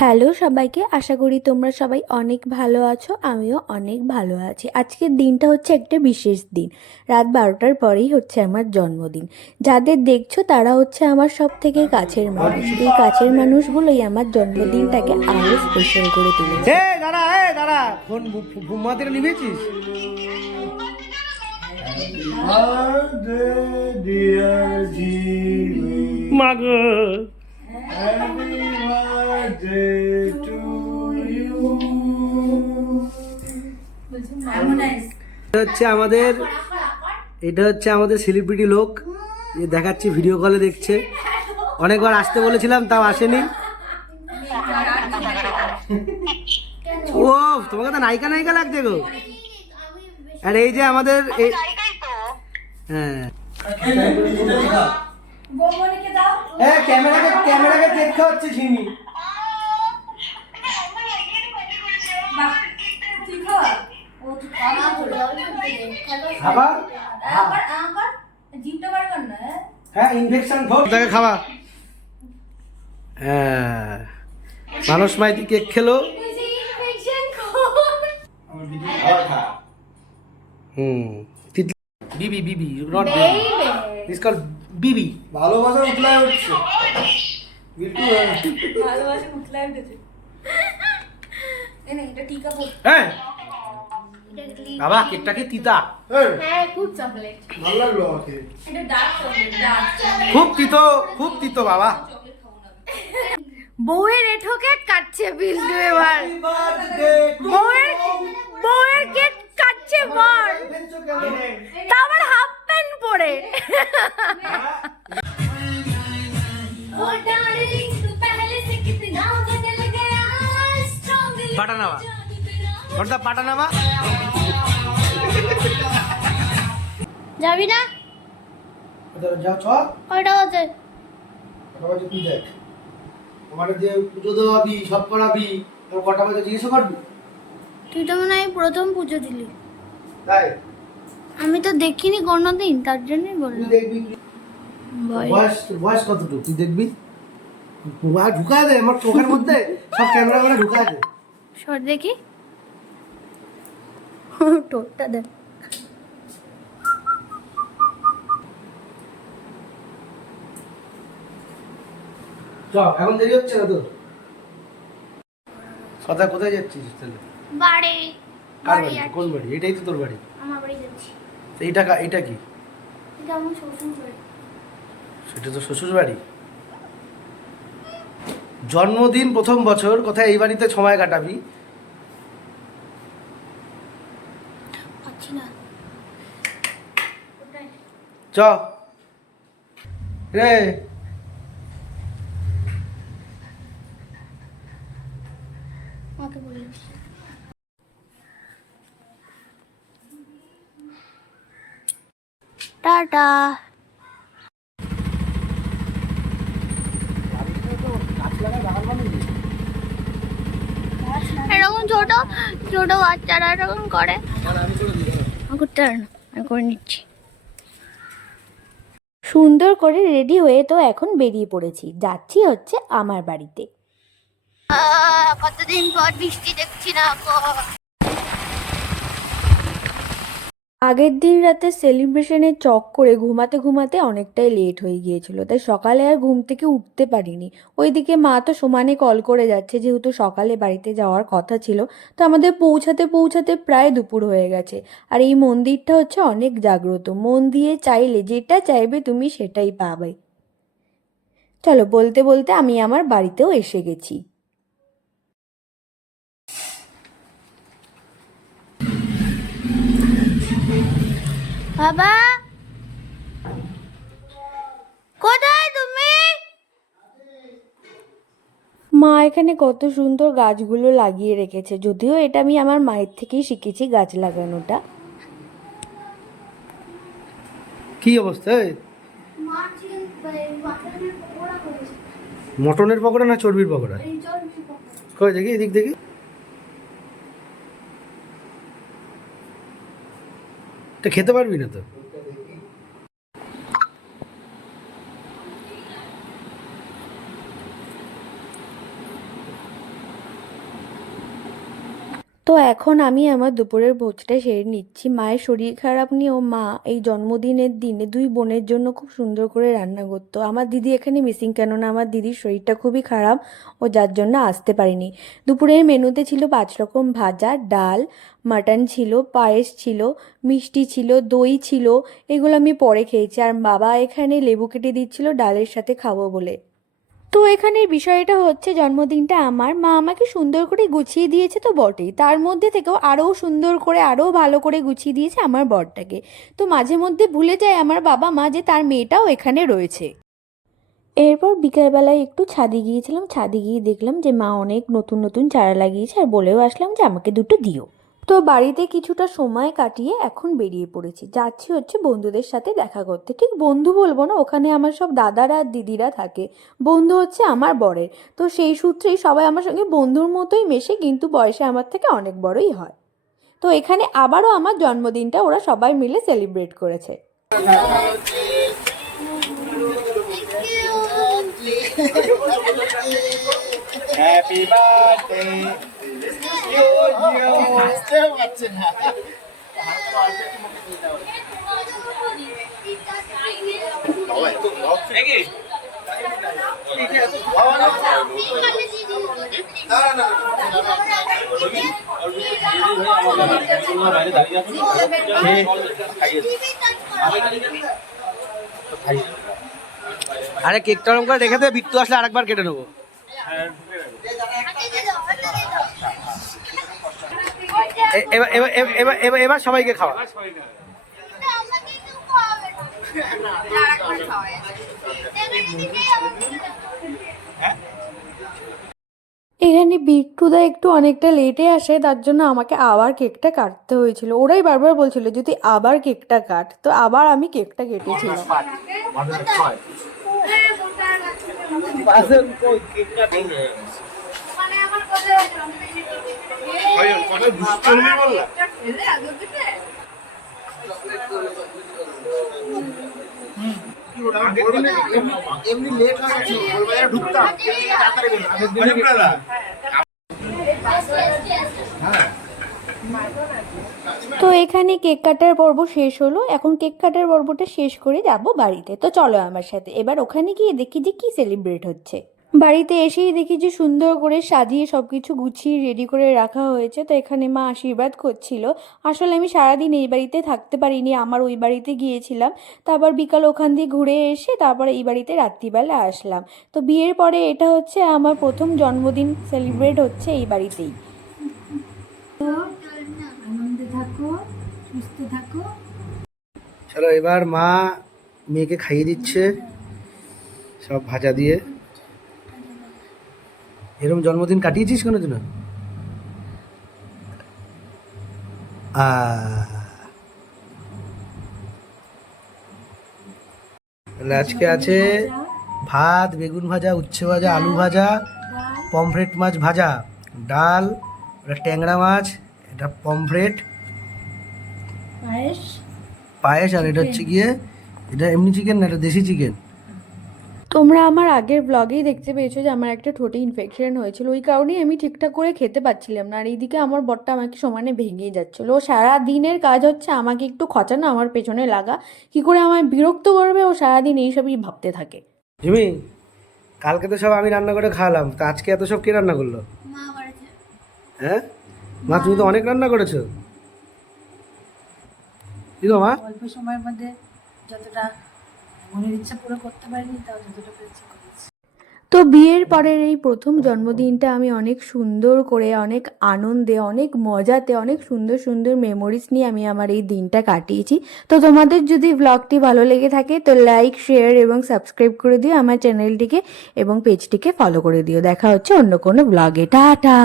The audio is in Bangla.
হ্যালো সবাইকে, আশা করি তোমরা সবাই অনেক ভালো আছো। আমিও অনেক ভালো আছি। আজকের দিনটা হচ্ছে একটা বিশেষ দিন। রাত 12টার পরেই হচ্ছে আমার জন্মদিন। যাদের দেখছো তারা হচ্ছে আমার সব থেকে কাছের মানুষ। এই কাছের মানুষগুলোই আমার জন্মদিনটাকে আরও স্পেশাল করে তুলেছে। দাঁড়া ফোন ঘুমাতে নিভেছিস? মাগো এটা হচ্ছে আমাদের সেলিব্রিটি লোক। যে দেখাচ্ছি, ভিডিও কলে দেখছে। অনেকবার আসতে বলেছিলাম, তাও আসেনি। ও, তোমাকে তো নায়িকা নায়িকা লাগছে গো। আর এই যে আমাদের হ্যাঁ, ক্যামেরাকে দেখতে হচ্ছে ঝিমি। হ্যাঁ, ইনফেকশন তাকে খাওয়া। হ্যাঁ, মানুষ মাইতি কেক খেলো। বিবি বিবি নট বেবি, ইটস কল বিবি। ভালোবাসা উতলায় উঠছে, ভালোবাসা উতলায় উঠেছে। এটা টিকা পড়। হ্যাঁ বাবা, কেকটা কি তিতা? হ্যাঁ, খুব চকলেট। ভালো লাগলো আমাকে। এটা ডার্ক চকলেট, খুব তিতো বাবা। বউয়ের এঠো কেক কাটছে বিল্টু এবার। বউয়ের কেক কাটছে বর, তা আবার হাফ প্যান্ট পরে। পাটানামা ঘন্টা পাটানামা। যাবি না? যাও চ। কয়টা বাজে? তুই দেখ, আমার যে পুজো দেওয়াবি, সব করাবি, তোর কটা বাজে জিজ্ঞেস করবি? তুই তো মনে হয় প্রথম পুজো দিলি। তাই আমি তো দেখিনি কোনোদিন, তার জন্যই তুই বললাম। দেখবি। বয়স কতটুকু তুই দেখবি? ঢুকায় দে আমার চোখের মধ্যে, সব ক্যামেরা করে ঢুকায় দে। সর দেখি, টোটটা দেখ। চল, এখন দেরি হচ্ছে না তোর? কোথায় যাচ্ছিস তাহলে? বাড়ি। কার বাড়ি? কোন বাড়ি? এটাই তো তোর বাড়ি। আমার বাড়ি যাচ্ছি। তো এটা কি? এটা আমার শ্বশুর বাড়ি। সেটা তো শ্বশুর বাড়ি। জন্মদিন, প্রথম বছর, কোথায় এই বাড়িতে সময় কাটাবি? পাচ্ছি না। চ রে। মাকে বলিস। টাটা। এরকম ছোট ছোট বাচ্চারা এরকম করে। করতে পারে না, আমি করে নিচ্ছি। সুন্দর করে রেডি হয়ে তো এখন বেরিয়ে পড়েছি, যাচ্ছি হচ্ছে আমার বাড়িতে। কতদিন পর বৃষ্টি দেখছি না। আগের দিন রাতে সেলিব্রেশনের চক্করে ঘুমাতে ঘুমাতে অনেকটাই লেট হয়ে গিয়েছিল, তাই সকালে আর ঘুম থেকে উঠতে পারিনি। ওইদিকে মা তো সমানে কল করে যাচ্ছে, যেহেতু সকালে বাড়িতে যাওয়ার কথা ছিল। তো আমাদের পৌঁছাতে পৌঁছাতে প্রায় দুপুর হয়ে গেছে। আর এই মন্দিরটা হচ্ছে অনেক জাগ্রত, মন দিয়ে চাইলে যেটা চাইবে তুমি সেটাই পাবে। চলো, বলতে বলতে আমি আমার বাড়িতেও এসে গেছি। বাবা, কোথায় তুমি? মা এখানে কত সুন্দর গাছগুলো লাগিয়ে রেখেছে, যদিও এটা আমি আমার মায়ের থেকেই শিখেছি গাছ লাগানোটা। কি অবস্থা? মটনের পকোড়া না চর্বির পকোড়া? কই দেখি, এদিক দেখি। এটা খেতে পারবি না তো? তো এখন আমি আমার দুপুরের ভোজটা সেরে নিচ্ছি। মায়ের শরীর খারাপ নিয়েও মা এই জন্মদিনের দিনে দুই বোনের জন্য খুব সুন্দর করে রান্না করতো। আমার দিদি এখানে মিসিং, কেননা আমার দিদির শরীরটা খুবই খারাপ, ও যার জন্য আসতে পারিনি। দুপুরের মেনুতে ছিল 5 রকম ভাজা, ডাল, মাটন ছিল, পায়েস ছিল, মিষ্টি ছিল, দই ছিল। এগুলো আমি পরে খেয়েছি, আর বাবা এখানে লেবু কেটে দিচ্ছিল ডালের সাথে খাবো বলে। তো এখানের বিষয়টা হচ্ছে, জন্মদিনটা আমার মা আমাকে সুন্দর করে গুছিয়ে দিয়েছে তো বটেই, তার মধ্যে থেকেও আরও সুন্দর করে আরও ভালো করে গুছিয়ে দিয়েছে আমার বরটাকে। তো মাঝে মধ্যে ভুলে যায় আমার বাবা মা যে তার মেয়েটাও এখানে রয়েছে। এরপর বিকালবেলায় একটু ছাদে গিয়েছিলাম, ছাদে গিয়ে দেখলাম যে মা অনেক নতুন নতুন চারা লাগিয়েছে, আর বলেও আসলাম যে আমাকে দুটো দিও। তো বাড়িতে কিছুটা সময় কাটিয়ে এখন বেরিয়ে পড়েছি, যাচ্ছি হচ্ছে বন্ধুদের সাথে দেখা করতে। ঠিক বন্ধু বলবো না, ওখানে আমার সব দাদারা আর দিদিরা থাকে, বন্ধু হচ্ছে আমার বরের। তো সেই সূত্রেই সবাই আমার সঙ্গে বন্ধুর মতোই মেশে, কিন্তু বয়সে আমার থেকে অনেক বড়ই হয়। তো এখানে আবারও আমার জন্মদিনটা ওরা সবাই মিলে সেলিব্রেট করেছে। হ্যাপি বার্থডে আরে কেকটা ওরকম করে রেখে দে, বিট্টু আসলে আরেকবার কেটে নেবো। এবার এবার এবার এবার এবার সবাইকে খাওয়া। এখানে বিট্টুদা একটু অনেকটা লেটে আসে, তার জন্য আমাকে আবার কেকটা কাটতে হয়েছিল। ওরাই বারবার বলছিল যদি আবার কেকটা কাট, তো আবার আমি কেকটা কেটেছিলাম। এমনি লেট হয়ে গেছে, ঢুকতাম। তো এখানে কেক কাটার পর্ব শেষ হলো, এখন কেক কাটার পর্বটা শেষ করে যাব বাড়িতে। তো চলো আমার সাথে, এবার ওখানে গিয়ে দেখি যে কি সেলিব্রেট হচ্ছে। বাড়িতে এসেই দেখি যে সুন্দর করে সাজিয়ে সব কিছু গুছিয়ে রেডি করে রাখা হয়েছে। তো এখানে মা আশীর্বাদ করছিল। আসলে আমি সারাদিন এই বাড়িতে থাকতে পারিনি, আমার ওই বাড়িতে গিয়েছিলাম, তারপর বিকাল ওখান দিয়ে ঘুরে এসে তারপরে এই বাড়িতে রাত্রিবেলা আসলাম। তো বিয়ের পরে এটা হচ্ছে আমার প্রথম জন্মদিন সেলিব্রেট হচ্ছে এই বাড়িতেই। আনন্দে থাকো, সুস্থ থাকো। চলো এবার মা মেয়েকে খাইয়ে দিচ্ছে সব ভাজা দিয়ে। এরকম জন্মদিন কাটিয়েছিস কোনোদিন? আজকে আছে ভাত, বেগুন ভাজা, উচ্ছে ভাজা, আলু ভাজা, পমফ্রেট মাছ ভাজা, ডাল, এটা ট্যাংরা মাছ, এটা পমফ্রেট, পায়েস, পায়েস, আর এটা হচ্ছে গিয়ে এটা এমনি চিকেন না, এটা দেশি চিকেন। তোমরা আমার আগের ব্লগেই দেখতে পেয়েছো যে আমার একটা ঠোঁটে ইনফেকশন হয়েছিল, ওই কারণেই আমি ঠিকঠাক করে খেতে পাচ্ছিলাম না। আর এইদিকে আমার বরটা আমাকে সমানে ভেঙেই যাচ্ছিলো। ও সারা দিনের কাজ হচ্ছে আমাকে একটু খচানো, আমার পেছনে লাগা, কি করে আমায় বিরক্ত করবে, ও সারাদিন এইসবই ভাবতে থাকে। জিমি, কালকে তো সব আমি রান্না করে খাওয়ালাম, তা আজকে এত সব কে রান্না করলো? হ্যাঁ মা, তুমি তো অনেক রান্না করেছো। কি গো মা? অল্প সময়ের মধ্যে যতটা মনের ইচ্ছা পুরো করতে পারিনি, তাও যতটা পেরেছি করেছি। তো বিয়ের পরের এই প্রথম জন্মদিনটা আমি অনেক সুন্দর করে, অনেক আনন্দে, অনেক মজাতে, অনেক সুন্দর সুন্দর মেমোরিজ নিয়ে আমি আমার এই দিনটা কাটিয়েছি। তো তোমাদের যদি ব্লগটি ভালো লেগে থাকে তো লাইক, শেয়ার এবং সাবস্ক্রাইব করে দিও আমার চ্যানেলটিকে, এবং পেজটিকে ফলো করে দিও। দেখা হচ্ছে অন্য কোনো ব্লগে। টাটা।